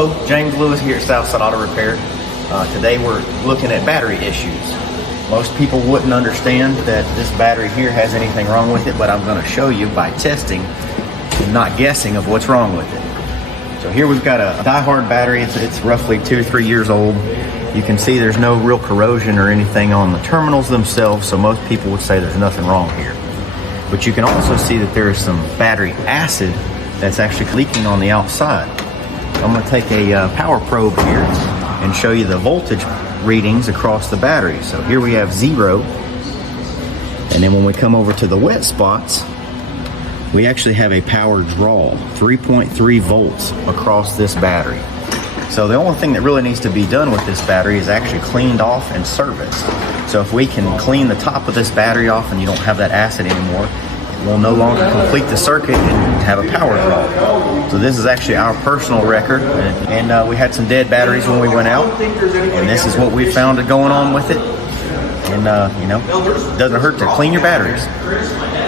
Hello, James Lewis here at Southside Auto Repair. Today we're looking at battery issues. Most people wouldn't understand that this battery here has anything wrong with it, but I'm going to show you by testing and not guessing of what's wrong with it. So here we've got a die-hard battery. It's roughly 2 or 3 years old. You can see there's no real corrosion or anything on the terminals themselves, so most people would say there's nothing wrong here. But you can also see that there is some battery acid that's actually leaking on the outside. I'm going to take a power probe here and show you the voltage readings across the battery. So here we have 0, and then when we come over to the wet spots, we actually have a power draw, 3.3 volts across this battery. So the only thing that really needs to be done with this battery is actually cleaned off and serviced. So if we can clean the top of this battery off and you don't have that acid anymore, will no longer complete the circuit and have a power draw. So this is actually our personal record, and we had some dead batteries when we went out, and this is what we found going on with it. And you know, it doesn't hurt to clean your batteries.